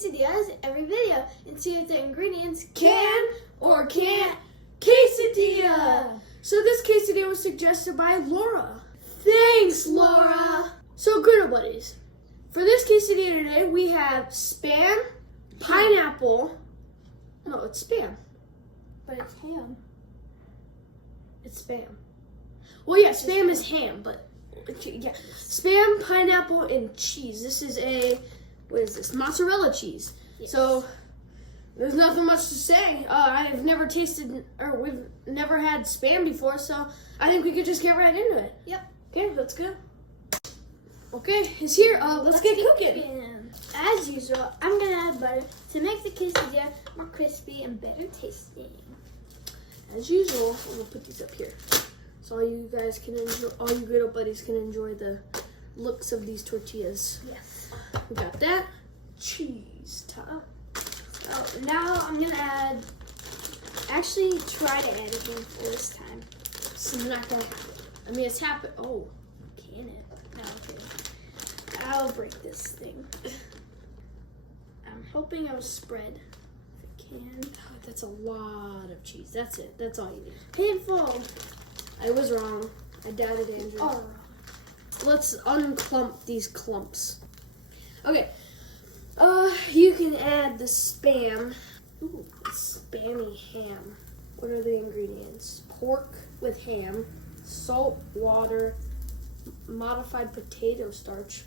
quesadillas every video and see if the ingredients can or can't quesadilla. So this quesadilla was suggested by Laura. Thanks, Laura. So Griddle Buddies, for this quesadilla today we have Spam, pineapple. No, it's Spam. But it's ham. It's Spam. Well, yeah, Spam is ham, but yeah, Spam, pineapple, and cheese. This is what is this? Mozzarella cheese. Yes. So there's nothing much to say. I've never tasted, or we've never had Spam before, so I think we could just get right into it. Yep. Okay, let's go. Okay, it's here. Let's get cooking. As usual, I'm gonna add butter to make the quesadilla more crispy and better tasting. As usual, I'm gonna put these up here, so all you guys can enjoy. All you Griddle Buddies can enjoy the looks of these tortillas. Yes. We got that cheese top. So now I'm gonna add. Actually, try to add again for this time. This is not gonna happen. I mean, it's happened. Oh, Can it? No, okay. I'll break this thing. I'm hoping I'll spread. If I can. God, that's a lot of cheese. That's it. That's all you need. Painful. I was wrong. I doubted Andrew. All right. Let's unclump these clumps. Okay. You can add the Spam. Ooh, Spammy ham. What are the ingredients? Pork with ham, salt, water, modified potato starch,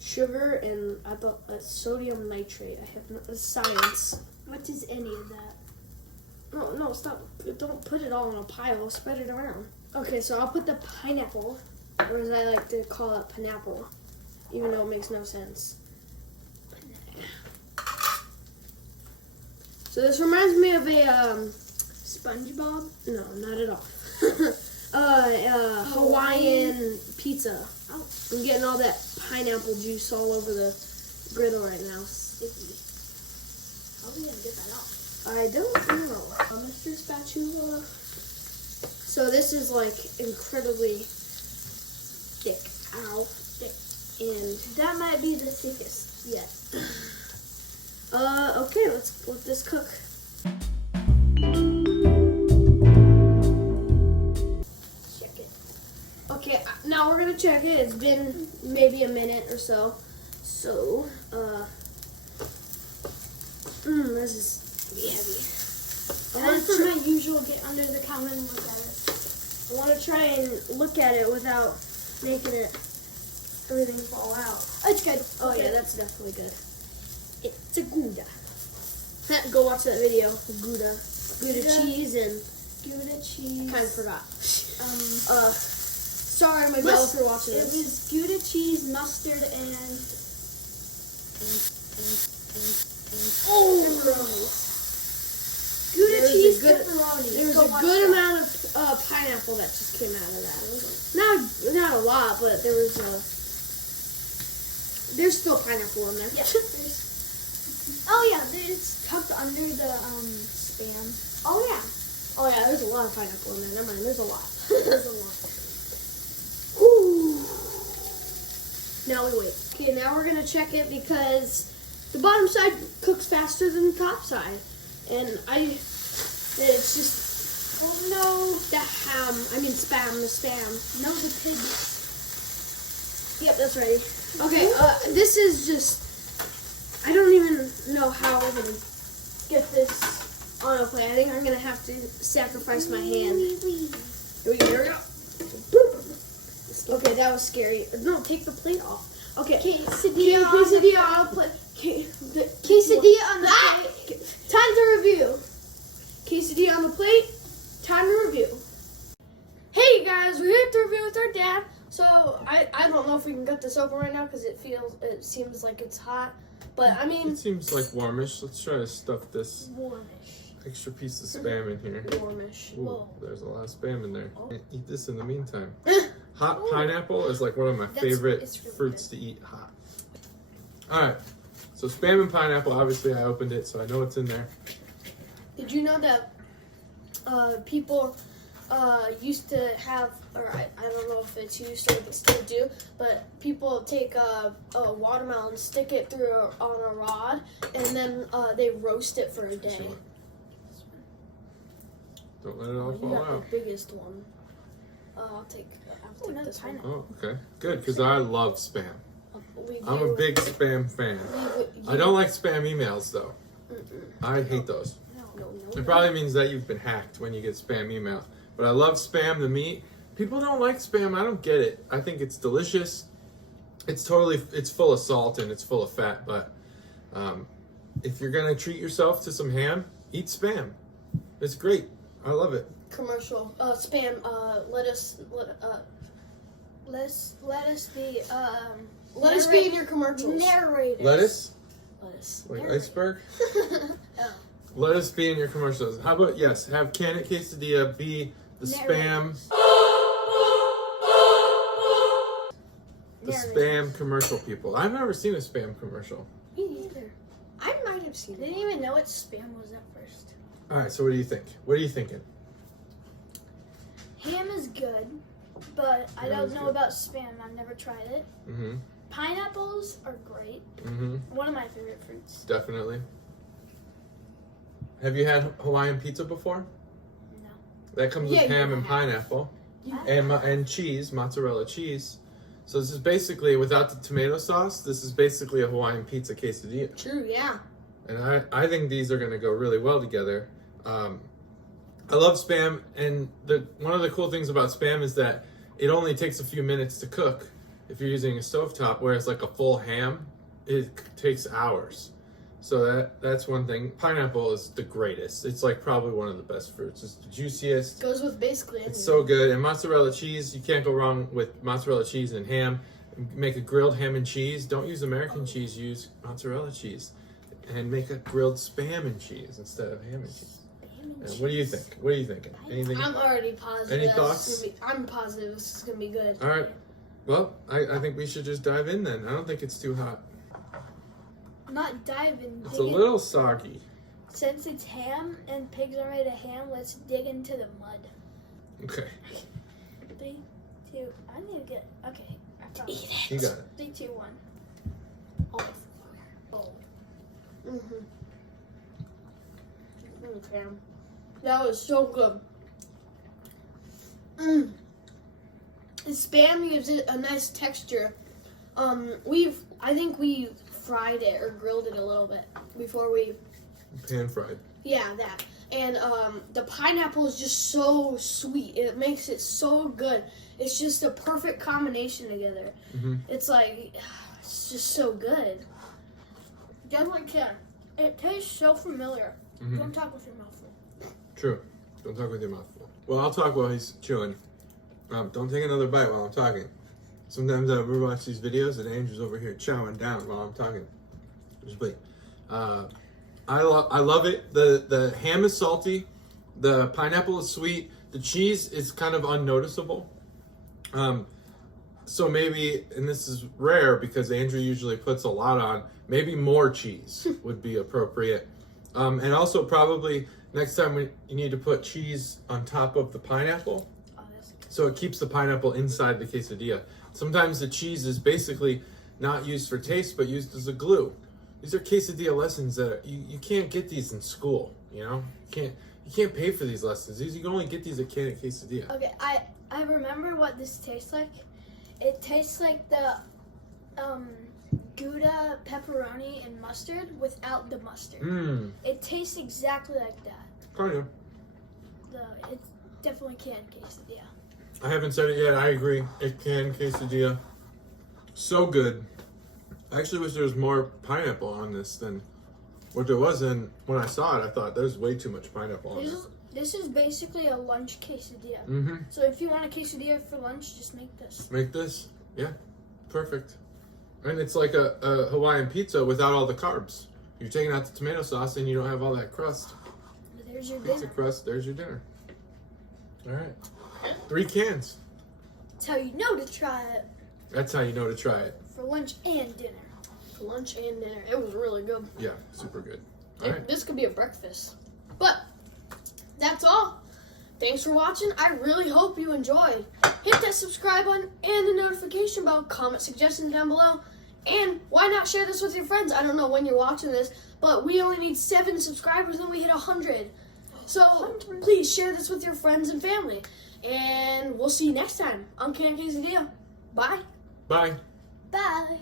sugar, and I thought sodium nitrate. I have no science. What is any of that? No, stop. Don't put it all in a pile. Spread it around. Okay, so I'll put the pineapple, or as I like to call it, pineapple, even though it makes no sense. So this reminds me of a, SpongeBob? no, not at all. Hawaiian pizza. Oh. I'm getting all that pineapple juice all over the griddle right now. Sticky. How are we gonna get that off? I don't know. Mr. Spatula. So this is like incredibly thick. Ow. Thick. And That might be the thickest yet. okay, let's let this cook. Check it. Okay, now we're gonna check it. It's been maybe a minute or so. So, this is heavy. As for my usual, get under the counter and look at it. I want to try and look at it without making everything fall out. It's good. Oh yeah, that's definitely good. It's a Gouda. Go watch that video. Gouda cheese and Gouda cheese. kind of forgot. Sorry, my Mus- girl, for watching It this. was Gouda cheese, mustard, and Oh, Gouda There's cheese a good- pepperoni. there's Go a watch good that. amount of pineapple that just came out of that. Not a lot, but there was there's still pineapple in there. Yeah. Oh yeah, it's tucked under the Spam. Oh yeah, there's a lot of pineapple in there. Never mind, there's a lot. There's a lot. Whew. Now we wait. Okay, now we're gonna check it because the bottom side cooks faster than the top side, and it's just No, the ham. I mean spam, the spam. no, the pig. Yep, that's right. Okay, this is just. I don't even know how we're gonna get this on a plate. I think I'm gonna have to sacrifice my hand. Here we go. Boop. Okay, that was scary. No, take the plate off. Okay. Quesadilla. Quesadilla on the plate. Quesadilla on the plate. Time to review. Quesadilla on the plate. Time to review. Hey guys, we're here to review with our dad. So I don't know if we can cut this open right now because it seems like it's hot. But I mean, It seems like warmish. Let's try to stuff this Warmish. extra piece of Spam in here. warmish. Ooh, Whoa. there's a lot of Spam in there. Oh. Eat this in the meantime. Hot pineapple is like one of my It's favorite really fruits to eat hot. Alright, so Spam and pineapple, obviously I opened it, so I know what's in there. Did you know that people used to have, or I don't know if it's used or if it still do, but people take a watermelon, stick it through on a rod, and then they roast it for a day. Sure. Don't let it all You fall got out. the biggest one. I'll take another this one. Oh, okay. Good, because I love spam. We I'm do- a big spam fan. I don't like spam emails, though. I hate those. No. It probably means that you've been hacked when you get spam emails. But I love spam, the meat. People don't like spam. I don't get it. I think it's delicious. It's full of salt and it's full of fat. But if you're going to treat yourself to some ham, eat spam. It's great. I love it. Commercial. Spam. Let us be in your commercials. Narrators. Lettuce? Lettuce. Like iceberg? Oh. Lettuce be in your commercials. How about, yes, have can it quesadilla be the spam. The spam commercial people. I've never seen a spam commercial. Me neither. I might have seen I didn't even know what spam was at first. All right, so what do you think? What are you thinking? Ham is good, but I Ham don't is know good. about spam. I've never tried it. Mm-hmm. Pineapples are great. Mm-hmm. One of my favorite fruits. Definitely. Have you had Hawaiian pizza before? No. That comes Yeah, with you ham and have. pineapple and cheese, mozzarella cheese. So this is basically, without the tomato sauce, this is basically a Hawaiian pizza quesadilla. True, yeah. And I think these are going to go really well together. I love spam, and one of the cool things about spam is that it only takes a few minutes to cook if you're using a stovetop, whereas like a full ham, it takes hours. So that's one thing. Pineapple is the greatest. It's like probably one of the best fruits. It's the juiciest. Goes with basically anything. It's so good. And mozzarella cheese, you can't go wrong with mozzarella cheese and ham. Make a grilled ham and cheese. Don't use American cheese, use mozzarella cheese. And make a grilled spam and cheese instead of ham and cheese. What do you think? What are you thinking? Anything? I'm already positive. Any that thoughts? this is gonna be, I'm positive this is gonna be good. All right. Well, I think we should just dive in then. I don't think it's too hot. Not diving. It's a little soggy. Since it's ham and pigs are made of ham, let's dig into the mud. Okay. 3, 2. I need to get. Okay. I found it. You got it. 3, 2, 1. Oh. Okay. That was so good. The spam gives it a nice texture. I think we fried it or grilled it a little bit before we. Pan fried. Yeah, that. And the pineapple is just so sweet. It makes it so good. It's just a perfect combination together. Mm-hmm. It's like, it's just so good. Definitely can. It tastes so familiar. Mm-hmm. Don't talk with your mouth full. True. Don't talk with your mouth full. Well, I'll talk while he's chewing. Don't take another bite while I'm talking. Sometimes I rewatch these videos and Andrew's over here chowing down while I'm talking. Just wait. I love it. The ham is salty. The pineapple is sweet. The cheese is kind of unnoticeable. So maybe, and this is rare because Andrew usually puts a lot on, maybe more cheese would be appropriate. And also probably next time you need to put cheese on top of the pineapple. Oh, that's good. So it keeps the pineapple inside the quesadilla. Sometimes the cheese is basically not used for taste, but used as a glue. These are quesadilla lessons that you can't get these in school. You know, you can't pay for these lessons. You can only get these at Can It Quesadilla. Okay, I remember what this tastes like. It tastes like the Gouda pepperoni and mustard without the mustard. It tastes exactly like that. Kind of. It's definitely canned quesadilla. I haven't said it yet. I agree. It Can Quesadilla. So good. I actually wish there was more pineapple on this than what there was. And when I saw it, I thought there's way too much pineapple on it. This is basically a lunch quesadilla. Mm-hmm. So if you want a quesadilla for lunch, just make this. Make this. Yeah. Perfect. And it's like a Hawaiian pizza without all the carbs. You're taking out the tomato sauce and you don't have all that crust. There's your Pizza dinner. crust. There's your dinner. All right. 3 cans. That's how you know to try it That's how you know to try it. for lunch and dinner. For lunch and dinner. It was really good. Yeah. Super good. All right. This could be a breakfast. But that's all. thanks for watching. I really hope you enjoyed. Hit that subscribe button and the notification bell. Comment suggestions down below. And why not share this with your friends? I don't know when you're watching this, but we only need 7 subscribers and we hit 100. So please share this with your friends and family. And we'll see you next time on Quesadilla. Bye. Bye. Bye.